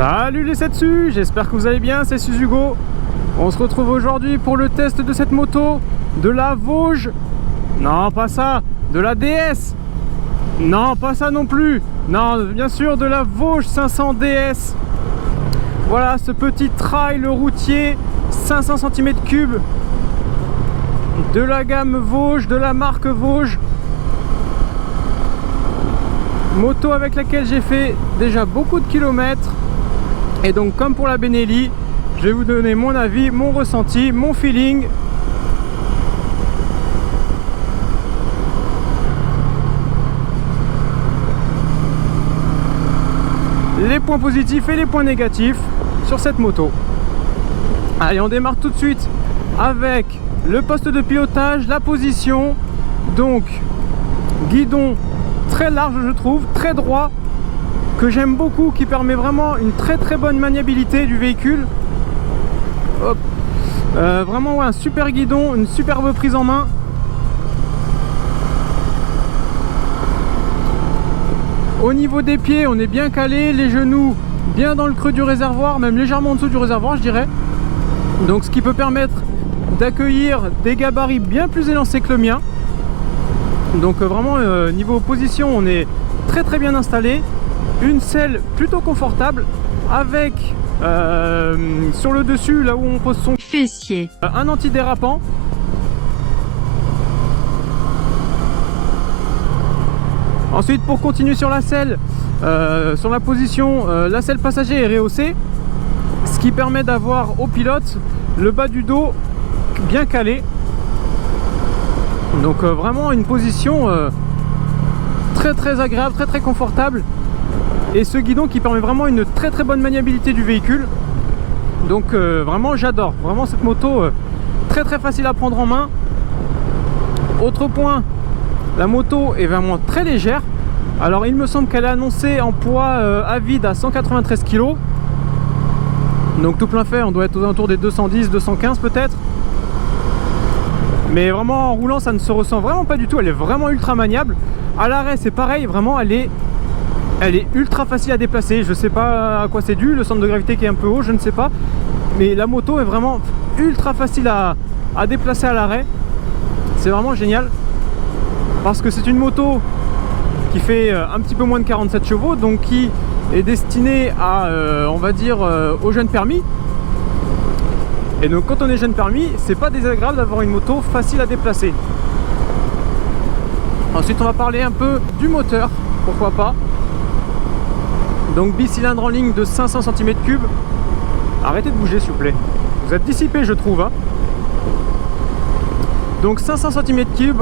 Salut les Setsu, j'espère que vous allez bien, c'est Suzugo. On se retrouve aujourd'hui pour le test de cette moto, de la Vosges. Non, pas ça, de la DS. Non, pas ça non plus. Non, bien sûr, de la Vosges 500 DS. Voilà, ce petit trail routier 500 cm3 de la gamme Vosges, de la marque Vosges. Moto avec laquelle j'ai fait déjà beaucoup de kilomètres. Et donc comme pour la Benelli, je vais vous donner mon avis, mon ressenti, mon feeling. Les points positifs et les points négatifs sur cette moto. Allez, on démarre tout de suite avec le poste de pilotage, la position. Donc guidon très large, je trouve, très droit, que j'aime beaucoup, qui permet vraiment une très bonne maniabilité du véhicule. Hop. Vraiment ouais, un super guidon, une superbe prise en main. Au niveau des pieds, on est bien calé, les genoux bien dans le creux du réservoir, même légèrement en dessous du réservoir, je dirais. Donc ce qui peut permettre d'accueillir des gabarits bien plus élancés que le mien. Donc vraiment niveau position, on est très bien installé. Une selle plutôt confortable avec sur le dessus, là où on pose son fessier, un antidérapant. Ensuite, pour continuer sur la selle, sur la position, la selle passager est rehaussée, ce qui permet d'avoir au pilote le bas du dos bien calé. Donc vraiment une position très agréable, très confortable. Et ce guidon qui permet vraiment une très bonne maniabilité du véhicule. Donc vraiment j'adore, vraiment cette moto très facile à prendre en main. Autre point, la moto est vraiment très légère. Alors il me semble qu'elle est annoncée en poids à vide à 193 kg. Donc tout plein fait, on doit être aux alentours des 210-215 peut-être. Mais vraiment en roulant ça ne se ressent vraiment pas du tout, elle est vraiment ultra maniable. À l'arrêt c'est pareil, vraiment elle est ultra facile à déplacer. Je sais pas à quoi c'est dû, le centre de gravité qui est un peu haut, je ne sais pas. Mais la moto est vraiment ultra facile à déplacer à l'arrêt. C'est vraiment génial. Parce que c'est une moto qui fait un petit peu moins de 47 chevaux, donc qui est destinée à, on va dire, aux jeunes permis. Et donc quand on est jeune permis, c'est pas désagréable d'avoir une moto facile à déplacer. Ensuite on va parler un peu du moteur, pourquoi pas. Donc bicylindre en ligne de 500 cm3. Arrêtez de bouger s'il vous plaît. Vous êtes dissipé je trouve hein. Donc 500 cm3,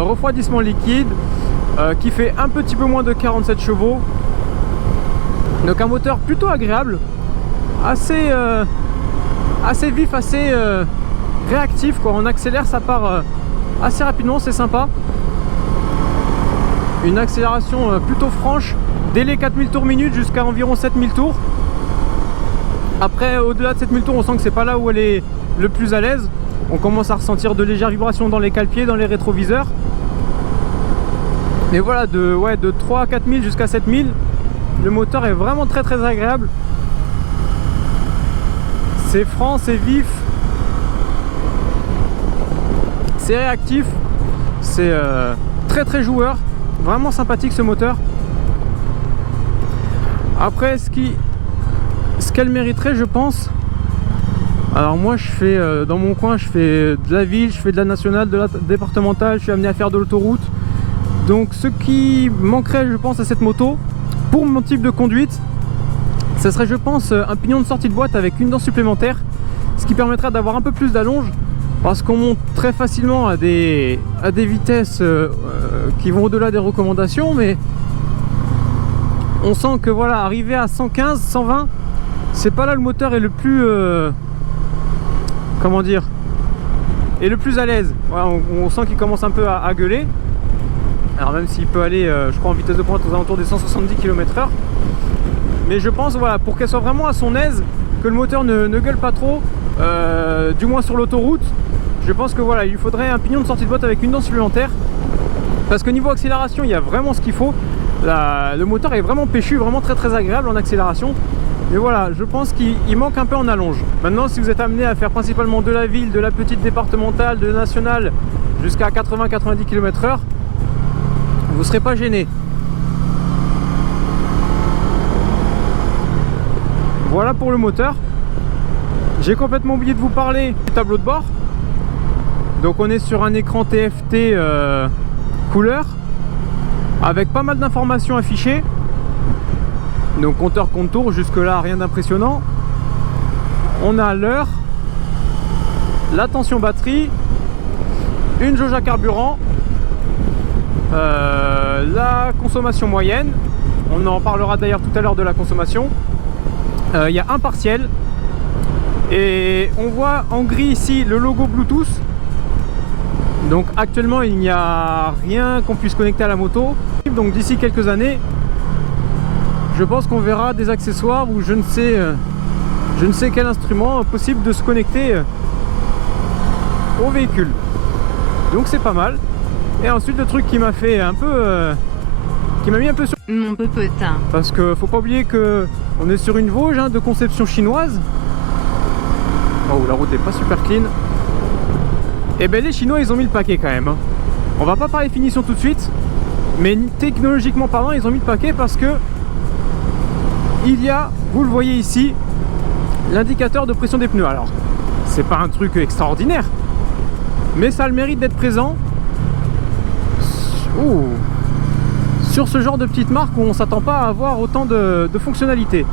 refroidissement liquide, qui fait un petit peu moins de 47 chevaux. Donc un moteur plutôt agréable, assez vif, assez réactif quoi. On accélère, ça part assez rapidement, c'est sympa. Une accélération plutôt franche, délai 4000 tours minute jusqu'à environ 7000 tours. Après au-delà de 7000 tours on sent que c'est pas là où elle est le plus à l'aise. On commence à ressentir de légères vibrations dans les cale-pieds, dans les rétroviseurs. Mais voilà, de 3 à 4000 jusqu'à 7000, le moteur est vraiment très agréable. C'est franc, c'est vif, c'est réactif, c'est très joueur, vraiment sympathique ce moteur. Après ce qu'elle mériterait je pense, alors moi je fais dans mon coin, je fais de la ville, je fais de la nationale, de la départementale, je suis amené à faire de l'autoroute. Donc ce qui manquerait je pense à cette moto, pour mon type de conduite, ce serait je pense un pignon de sortie de boîte avec une dent supplémentaire, ce qui permettrait d'avoir un peu plus d'allonge, parce qu'on monte très facilement à des vitesses qui vont au-delà des recommandations, mais on sent que voilà, arriver à 115, 120, c'est pas là le moteur est le plus comment dire, est le plus à l'aise. Voilà, on sent qu'il commence un peu à gueuler. Alors même s'il peut aller je crois en vitesse de pointe aux alentours des 170 km/h. Mais je pense voilà, pour qu'elle soit vraiment à son aise, que le moteur ne gueule pas trop, du moins sur l'autoroute, je pense que voilà, il lui faudrait un pignon de sortie de boîte avec une dent supplémentaire. Parce que niveau accélération, il y a vraiment ce qu'il faut. Le moteur est vraiment péchu, vraiment très agréable en accélération. Mais voilà, je pense qu'il manque un peu en allonge. Maintenant, si vous êtes amené à faire principalement de la ville, de la petite départementale, de la nationale, jusqu'à 80-90 km/h, vous ne serez pas gêné. Voilà pour le moteur. J'ai complètement oublié de vous parler du tableau de bord. Donc on est sur un écran TFT couleur, avec pas mal d'informations affichées. Donc compteur compte tour, jusque là rien d'impressionnant. On a l'heure, la tension batterie, une jauge à carburant, la consommation moyenne. On en parlera d'ailleurs tout à l'heure de la consommation. Il y a un partiel et on voit en gris ici le logo Bluetooth. Donc actuellement il n'y a rien qu'on puisse connecter à la moto. Donc d'ici quelques années, je pense qu'on verra des accessoires ou je ne sais quel instrument possible de se connecter au véhicule. Donc c'est pas mal. Et ensuite le truc qui m'a fait un peu qui m'a mis un peu sur mon popotin, parce que faut pas oublier que on est sur une Vosges de conception chinoise. Oh, la route est pas super clean. Et ben les Chinois ils ont mis le paquet quand même. On va pas parler finition tout de suite, mais technologiquement parlant ils ont mis le paquet parce que il y a, vous le voyez ici, l'indicateur de pression des pneus. Alors c'est pas un truc extraordinaire, mais ça a le mérite d'être présent sur ce genre de petite marque où on s'attend pas à avoir autant de fonctionnalités.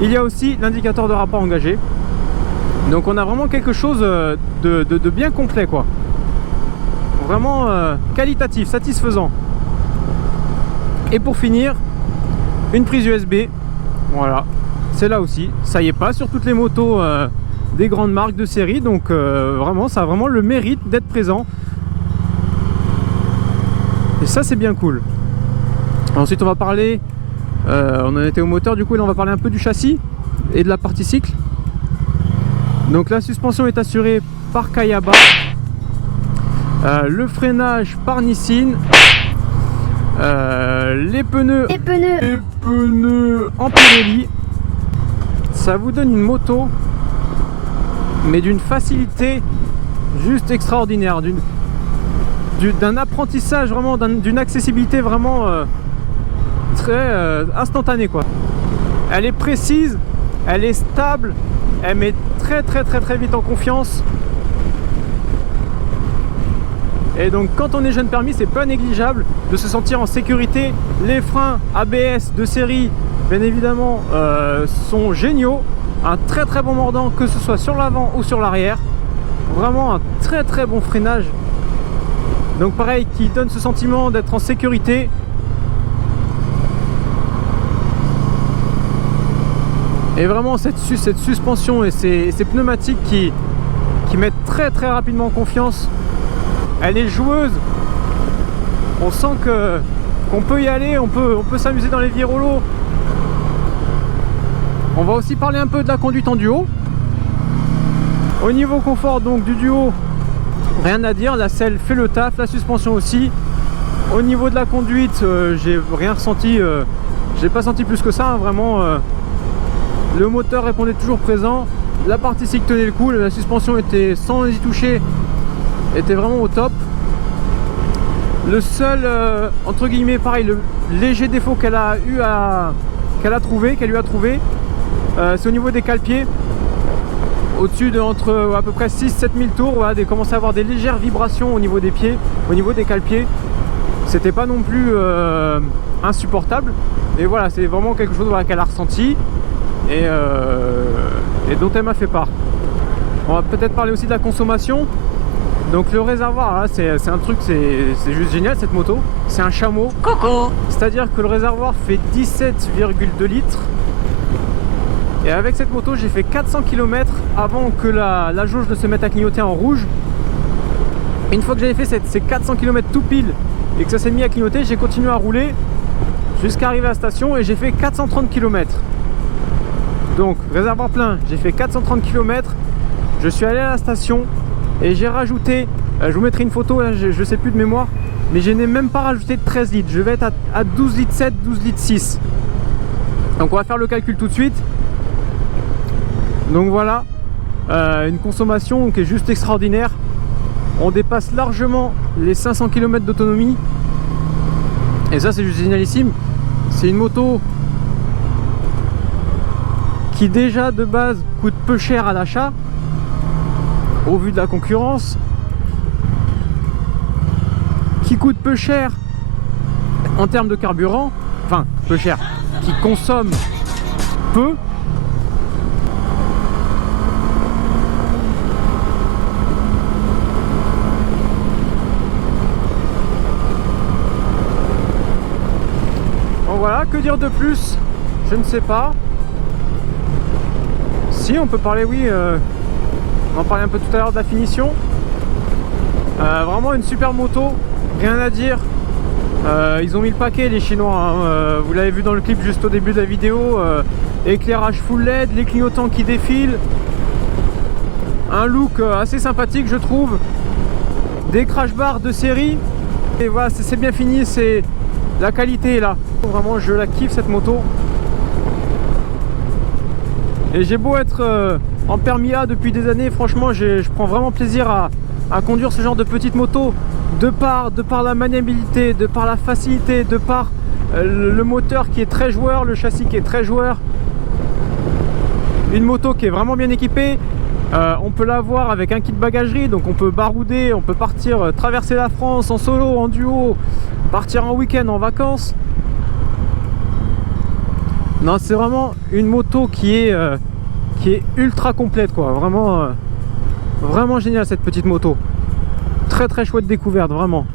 Il y a aussi l'indicateur de rapport engagé. Donc on a vraiment quelque chose de bien complet quoi. Vraiment qualitatif, satisfaisant. Et pour finir, une prise USB. Voilà, c'est là aussi. Ça y est pas sur toutes les motos des grandes marques de série. Donc vraiment, ça a vraiment le mérite d'être présent. Et ça c'est bien cool. Ensuite on va parler, on en était au moteur, du coup là on va parler un peu du châssis et de la partie cycle. Donc la suspension est assurée par Kayaba, le freinage par Nissin, les pneus en Pirelli. Ça vous donne une moto mais d'une facilité juste extraordinaire, d'un apprentissage vraiment, d'une accessibilité vraiment très instantanée quoi. Elle est précise, elle est stable, elle met très vite en confiance. Et donc quand on est jeune permis, c'est pas négligeable de se sentir en sécurité. Les freins ABS de série bien évidemment sont géniaux. Un très bon mordant, que ce soit sur l'avant ou sur l'arrière. Vraiment un très bon freinage. Donc pareil, qui donne ce sentiment d'être en sécurité. Et vraiment cette suspension et ces pneumatiques qui mettent très rapidement en confiance. Elle est joueuse. On sent qu'on peut y aller, on peut s'amuser dans les virolos. On va aussi parler un peu de la conduite en duo. Au niveau confort donc du duo, rien à dire, la selle fait le taf, la suspension aussi. Au niveau de la conduite, j'ai rien ressenti, j'ai pas senti plus que ça, vraiment. Le moteur répondait toujours présent, la partie cycle tenait le coup, la suspension était sans y toucher, était vraiment au top. Le seul, entre guillemets, pareil, le léger défaut qu'elle a eu qu'elle lui a trouvé, c'est au niveau des cale-pieds. Au-dessus de entre à peu près 6-7 000 tours, voilà, commence à avoir des légères vibrations au niveau des pieds, au niveau des cale-pieds. C'était pas non plus insupportable, mais voilà, c'est vraiment quelque chose qu'elle a ressenti et dont elle m'a fait part. On va peut-être parler aussi de la consommation. Donc le réservoir, là, c'est un truc, c'est juste génial cette moto. C'est un chameau. Coco. C'est-à-dire que le réservoir fait 17,2 litres. Et avec cette moto, j'ai fait 400 km avant que la jauge ne se mette à clignoter en rouge. Une fois que j'avais fait ces 400 km tout pile et que ça s'est mis à clignoter, j'ai continué à rouler jusqu'à arriver à la station et j'ai fait 430 km. Donc réservoir plein, j'ai fait 430 km. Je suis allé à la station et j'ai rajouté, je vous mettrai une photo, là, je sais plus de mémoire, mais je n'ai même pas rajouté de 13 litres. Je vais être à 12 litres 7, 12 litres 6. Donc on va faire le calcul tout de suite. Donc voilà, une consommation qui est juste extraordinaire. On dépasse largement les 500 km d'autonomie. Et ça, c'est juste génialissime. C'est une moto qui déjà de base coûte peu cher à l'achat au vu de la concurrence, qui coûte peu cher en termes de carburant, enfin peu cher, qui consomme peu. Bon voilà, que dire de plus? Je ne sais pas. Si on peut parler, oui, on en parlait un peu tout à l'heure de la finition. Vraiment une super moto, rien à dire. Ils ont mis le paquet les Chinois, hein. Vous l'avez vu dans le clip juste au début de la vidéo. Éclairage full LED, les clignotants qui défilent, un look assez sympathique je trouve, des crash bars de série, et voilà, c'est bien fini, c'est la qualité est là. Vraiment je la kiffe cette moto. Et j'ai beau être en permis A depuis des années, franchement je prends vraiment plaisir à conduire ce genre de petite moto, de par la maniabilité, de par la facilité, de par le moteur qui est très joueur, le châssis qui est très joueur. Une moto qui est vraiment bien équipée. On peut l'avoir avec un kit bagagerie, donc on peut barouder, on peut partir traverser la France en solo, en duo, partir en week-end, en vacances. Non, c'est vraiment une moto qui est ultra complète, quoi. Vraiment, vraiment génial cette petite moto. Très très chouette découverte, vraiment.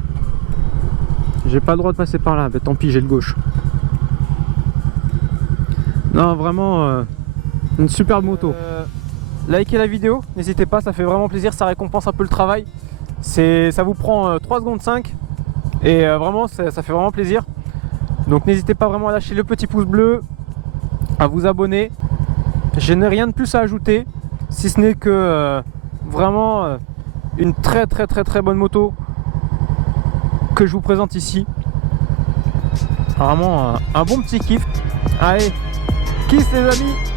J'ai pas le droit de passer par là, mais tant pis, j'ai le gauche. Non, vraiment, une superbe moto. Likez la vidéo, n'hésitez pas, ça fait vraiment plaisir, ça récompense un peu le travail. Ça vous prend 3 secondes 5 et vraiment ça fait vraiment plaisir. Donc n'hésitez pas vraiment à lâcher le petit pouce bleu, à vous abonner. Je n'ai rien de plus à ajouter, si ce n'est que vraiment une très bonne moto que je vous présente ici. Vraiment un bon petit kiff. Allez, kiss les amis!